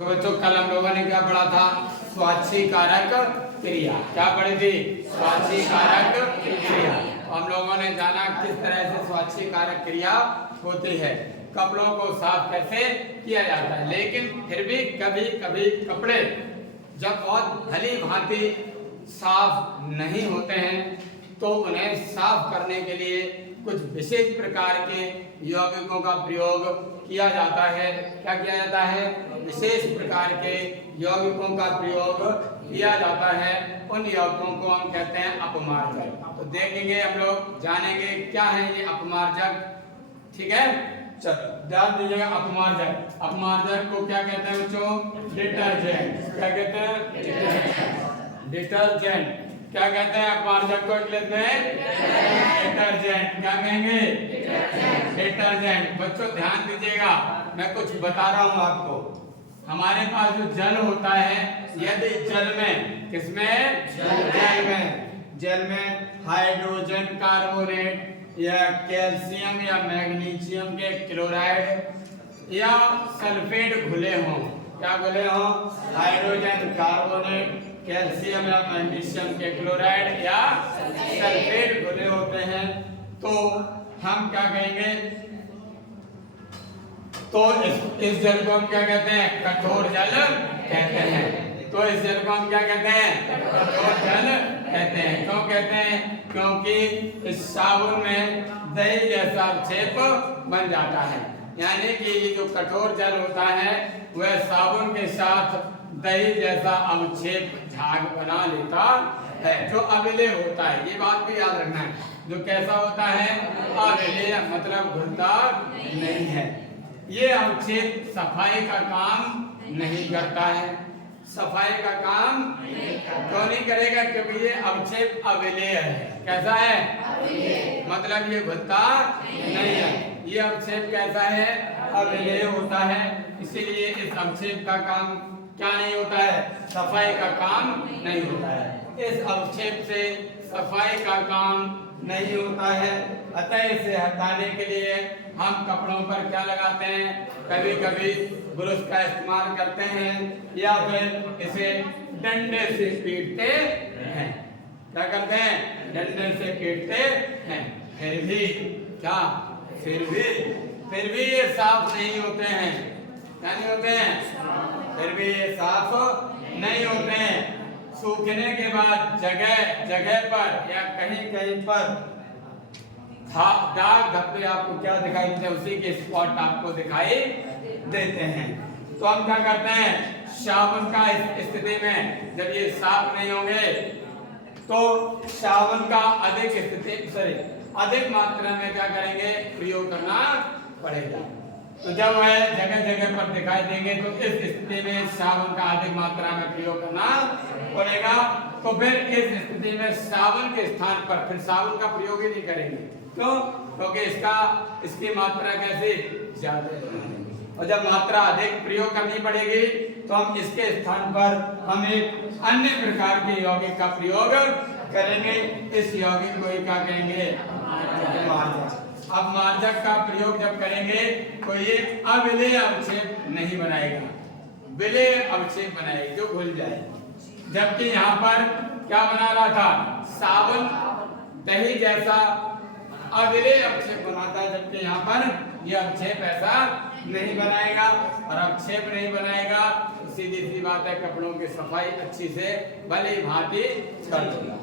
तो बच्चों कल हम लोगों ने क्या पढ़ा था? स्वाच्छीकारक क्रिया। क्या पढ़ी थी? स्वाच्छीकारक क्रिया। हम लोगों ने जाना किस तरह से स्वाच्छीकारक क्रिया होती है, कपड़ों को साफ कैसे किया जाता है। लेकिन फिर भी कभी कभी कपड़े जब बहुत भली भांति साफ नहीं होते हैं तो उन्हें साफ करने के लिए कुछ विशेष प्रकार के यौगिकों का प्रयोग किया जाता है। क्या किया जाता है? विशेष प्रकार के यौगिकों का प्रयोग किया जाता है। उन यौगिकों को हम कहते हैं अपमार्जक। तो देखेंगे हम लोग, जानेंगे क्या है ये अपमार्जक। ठीक है, चलो ध्यान दीजिएगा। अपमार्जक, अपमार्जक को क्या कहते हैं बच्चों? डिटर्जेंट। क्या कहते हैं? डिटर्जेंट। क्या कहते हैं अपमार्जक को इंग्लिश में? डिटर्जेंट। क्या कहेंगे? डिटर्जेंट। बच्चों ध्यान दीजिएगा, मैं कुछ बता रहा हूं आपको। हमारे पास जो जल होता है, यदि जल में, किसमें? जल में हाइड्रोजन कार्बोनेट या कैल्शियम या मैग्नीशियम के क्लोराइड या सल्फेट घुले हों। क्या घुले हों? हाइड्रोजन कार्बोनेट, कैल्शियम या मैग्नीशियम के क्लोराइड या सल्फेट घुले होते हैं, तो हम क्या कहेंगे? तो इस जल को हम क्या कहते हैं? कठोर जल कहते हैं। तो इस जल को हम क्या कहते हैं? कठोर जल कहते हैं। क्यों कहते हैं? क्योंकि इस साबुन में दही जैसा अवक्षेप बन जाता है। यानी कि ये जो कठोर जल होता है वह साबुन के साथ दही जैसा अवक्षेप झाग बना लेता है, जो अविलेय होता है। ये बात भी याद रखना है। जो कैसा होता है? अविलेय, मतलब घुलता नहीं है। ये अवक्षेप सफाई का काम नहीं करता है। सफाई का काम क्यों नहीं करेगा? क्योंकि ये अवक्षेप अविलेय है। कैसा है? मतलब ये घुलता नहीं है। ये अवक्षेप कैसा है? अविलेय होता है। इसीलिए इस अवक्षेप का काम क्या नहीं होता है? सफाई का काम नहीं होता है। इस अवक्षेप से सफाई का काम नहीं होता है। अतः इसे हटाने के लिए हम कपड़ों पर क्या लगाते हैं? कभी कभी ब्रश का इस्तेमाल करते हैं या फिर इसे डंडे से पीटते हैं। क्या करते हैं? डंडे से पीटते हैं। फिर भी क्या? फिर भी ये साफ नहीं होते हैं। क्या नहीं होते हैं? फिर भी ये साफ नहीं होते हैं। सूखने के बाद जगह जगह पर या कहीं कहीं पर दाग धब्बे आपको क्या दिखाई देते हैं? उसी के स्पॉट आपको दिखाई देते हैं। तो हम क्या करते हैं? साबुन का स्थिति में जब ये साफ नहीं होंगे तो साबुन का अधिक मात्रा में क्या करेंगे? प्रयोग करना पड़ेगा। तो जब वह जगह जगह पर दिखाई देंगे तो इस स्थिति में साबुन का अधिक मात्रा में प्रयोग करना पड़ेगा। तो फिर इस स्थिति में साबुन के स्थान पर फिर साबुन का प्रयोग ही नहीं करेंगे। क्यों? क्योंकि इसकी मात्रा कैसे? ज्यादा है। और जब मात्रा अधिक प्रयोग करनी पड़ेगी तो हम इसके स्थान पर हम एक अन्य प्रकार के यौगिक का प्रयोग करेंगे। इस यौगिक को क्या कहेंगे? मार्जक। अब मार्जक का प्रयोग जब करेंगे तो ये अविलेय अवक्षेप नहीं बनाएगा, विलेय अवक्षेप बनाएगा जो घुल जाए। जबकि यहाँ पर क्या बना रहा था? साबुन दही जैसा अविलेय अवक्षेप बनाता है, जबकि यहाँ पर यह अवक्षेप ऐसा नहीं बनाएगा। और अवक्षेप नहीं बनाएगा तो सीधी सी बात है, कपड़ों की सफाई अच्छी से भली भांति कर देगा।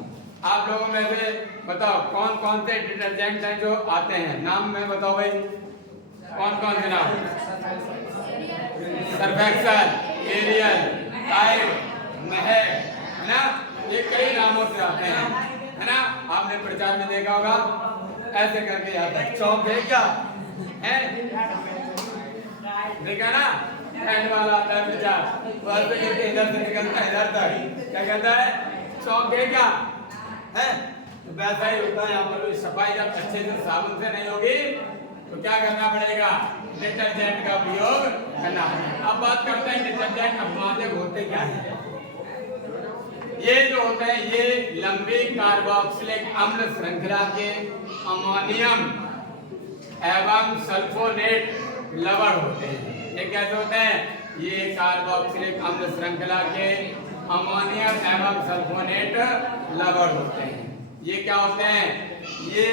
आप लोगों में से बताओ कौन कौन से डिटर्जेंट हैं जो आते हैं? नाम में बताओ भाई, कौन कौन से नाम? सर्फ एक्सेल, एरियल, टाइड, महक, है ना? ये कई नामों से आते हैं, है ना? आपने प्रचार में देखा होगा, ऐसे करके आता है। चौक है क्या है? देखा ना? एंड वाला आता है प्रचार, वो ऐसे करके इधर से निकलता है इधर तक। क्या कहता है? चौक है क्या है? तो वैसा ही होता है यहाँ पर। सफाई जब अच्छे से साबुन से नहीं होगी तो क्या करना पड़ेगा? डिटर्जेंट का प्रयोग करना। अब बात करते हैं डिटर्जेंट अपमार्जक होते क्या है। ये जो होते हैं ये लंबी कार्बोक्सिलिक अम्ल श्रृंखला के अमोनियम एवं सल्फोनेट लवण होते हैं। ये कैसे होते हैं? ये कार्बोक्सिलिक अम्ल श्रृंखला के अमोनियम एवं सल्फोनेट लवण होते हैं। ये क्या होते हैं? ये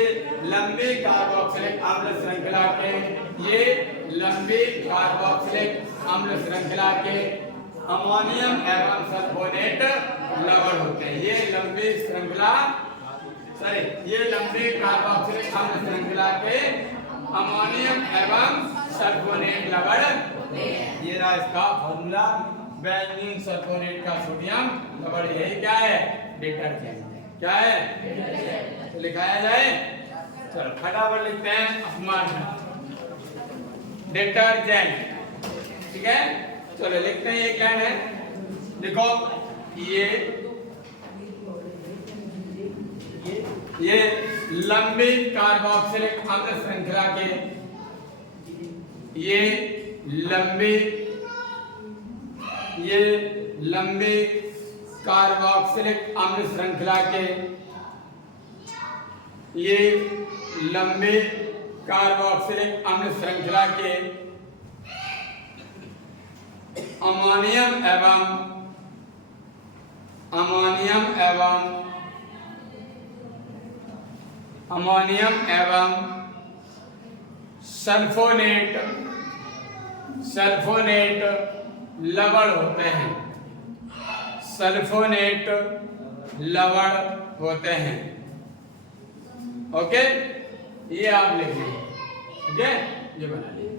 लंबी कार्बोक्सिलिक अम्ल श्रृंखला के अमोनियम एवं सल्फोनेट लवण होते हैं। ये लंबी कार्बोक्सिलिक अम्ल श्रृंखला के अमोनियम एवं सल्फोनेट लवण। ये रहा इसका फॉर्मूला, बेंजीन सल्फोनेट का सोडियम लवण। यही क्या है? डिटर्जेंट। क्या है? तो लिखाया जाए। चलो फटाफट लिखते हैं अपमान डिटर्जेंट। ठीक है, चलो लिखते हैं। एक लाइन है, देखो ये लंबी कार्बोक्सिलिक अम्ल श्रृंखला के ये लंबी कार्बोक्सिलिक अम्ल श्रृंखला के अमोनियम एवं सल्फोनेट लवण होते हैं। सल्फोनेट लवण होते हैं। ओके, ये आप लिख लीजिए। ठीक है, ये बना लीजिए।